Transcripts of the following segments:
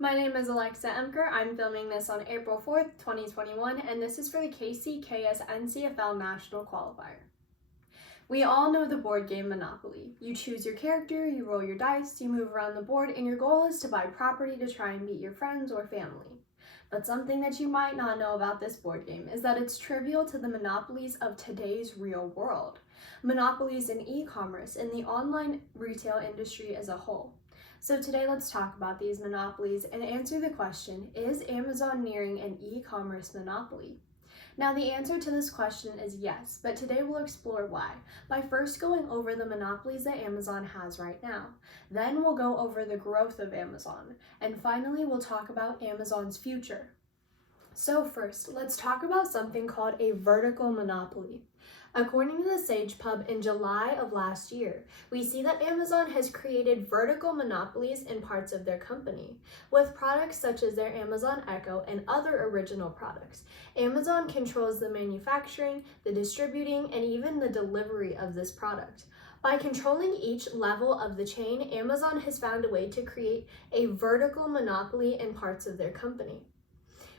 My name is Ymker. I'm filming this on April 4th, 2021, and this is for the KCKS NCFL National Qualifier. We all know the board game Monopoly. You choose your character, you roll your dice, you move around the board, and your goal is to buy property to try and beat your friends or family. But something that you might not know about this board game is that it's trivial to the monopolies of today's real world. Monopolies in e-commerce and the online retail industry as a whole. So today let's talk about these monopolies and answer the question, is Amazon nearing an e-commerce monopoly? Now the answer to this question is yes, but today we'll explore why, by first going over the monopolies that Amazon has right now. Then we'll go over the growth of Amazon, and finally we'll talk about Amazon's future. So first, let's talk about something called a vertical monopoly. According to the Sage Pub in July of last year, we see that Amazon has created vertical monopolies in parts of their company. With products such as their Amazon Echo and other original products, Amazon controls the manufacturing, the distributing, and even the delivery of this product. By controlling each level of the chain, Amazon has found a way to create a vertical monopoly in parts of their company.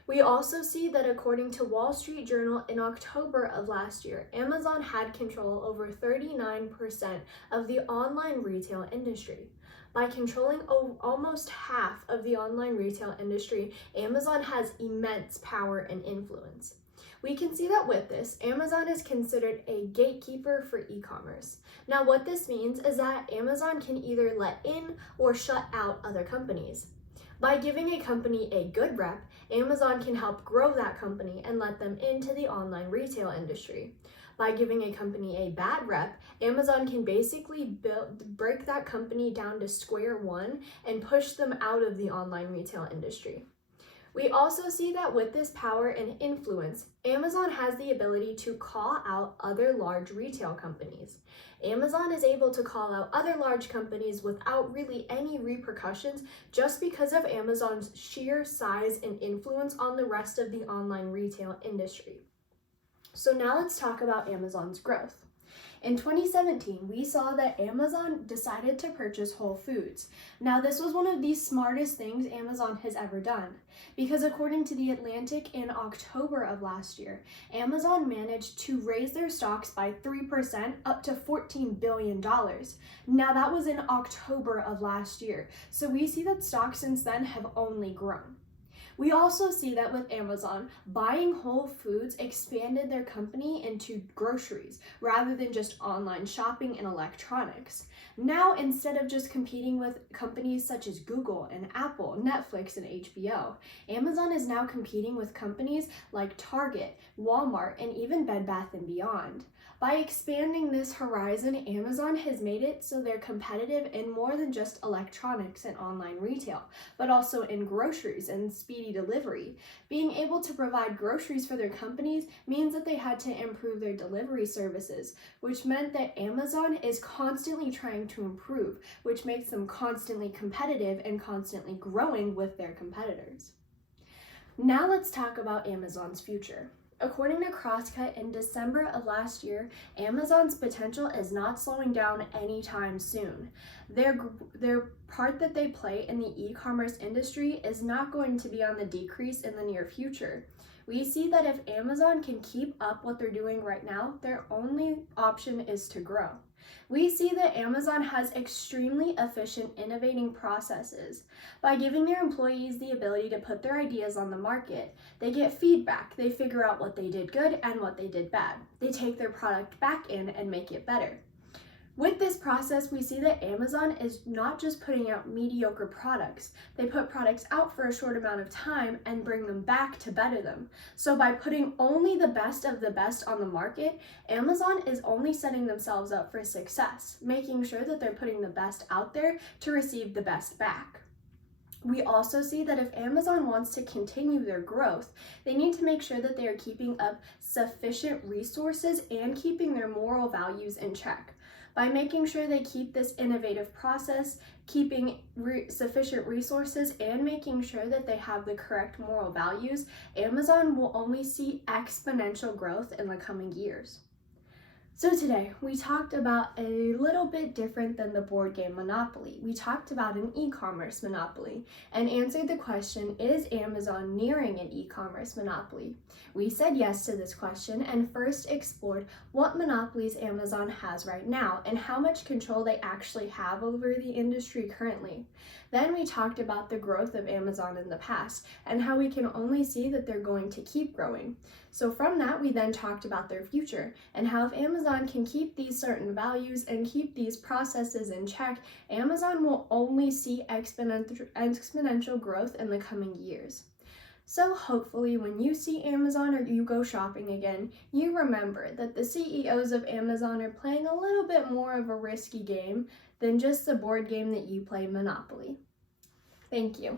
We also see that according to Wall Street Journal in October of last year, Amazon had control over 39% of the online retail industry. By controlling almost half of the online retail industry, Amazon has immense power and influence. We can see that with this, Amazon is considered a gatekeeper for e-commerce. Now what this means is that Amazon can either let in or shut out other companies. By giving a company a good rep, Amazon can help grow that company and let them into the online retail industry. By giving a company a bad rep, Amazon can basically break that company down to square one and push them out of the online retail industry. We also see that with this power and influence, Amazon has the ability to call out other large retail companies. Amazon is able to call out other large companies without really any repercussions just because of Amazon's sheer size and influence on the rest of the online retail industry. So now let's talk about Amazon's growth. In 2017, we saw that Amazon decided to purchase Whole Foods. Now, this was one of the smartest things Amazon has ever done, because according to The Atlantic in October of last year, Amazon managed to raise their stocks by 3% up to $14 billion. Now, that was in October of last year, so we see that stocks since then have only grown. We also see that with Amazon, buying Whole Foods expanded their company into groceries rather than just online shopping and electronics. Now, instead of just competing with companies such as Google and Apple, Netflix, and HBO, Amazon is now competing with companies like Target, Walmart, and even Bed Bath & Beyond. By expanding this horizon, Amazon has made it so they're competitive in more than just electronics and online retail, but also in groceries and speedy delivery. Being able to provide groceries for their companies means that they had to improve their delivery services, which meant that Amazon is constantly trying to improve, which makes them constantly competitive and constantly growing with their competitors. Now let's talk about Amazon's future. According to Crosscut in December of last year, Amazon's potential is not slowing down anytime soon. Their part that they play in the e-commerce industry is not going to be on the decrease in the near future. We see that if Amazon can keep up what they're doing right now, their only option is to grow. We see that Amazon has extremely efficient innovating processes. By giving their employees the ability to put their ideas on the market, they get feedback, they figure out what they did good and what they did bad. They take their product back in and make it better. With this process, we see that Amazon is not just putting out mediocre products. They put products out for a short amount of time and bring them back to better them. So by putting only the best of the best on the market, Amazon is only setting themselves up for success, making sure that they're putting the best out there to receive the best back. We also see that if Amazon wants to continue their growth, they need to make sure that they are keeping up sufficient resources and keeping their moral values in check. By making sure they keep this innovative process, keeping sufficient resources, and making sure that they have the correct moral values, Amazon will only see exponential growth in the coming years. So today, we talked about a little bit different than the board game Monopoly. We talked about an e-commerce monopoly and answered the question, is Amazon nearing an e-commerce monopoly? We said yes to this question and first explored what monopolies Amazon has right now and how much control they actually have over the industry currently. Then we talked about the growth of Amazon in the past and how we can only see that they're going to keep growing. So from that, we then talked about their future and how if Amazon can keep these certain values and keep these processes in check, Amazon will only see exponential growth in the coming years. So hopefully when you see Amazon or you go shopping again, you remember that the CEOs of Amazon are playing a little bit more of a risky game than just the board game that you play, Monopoly. Thank you.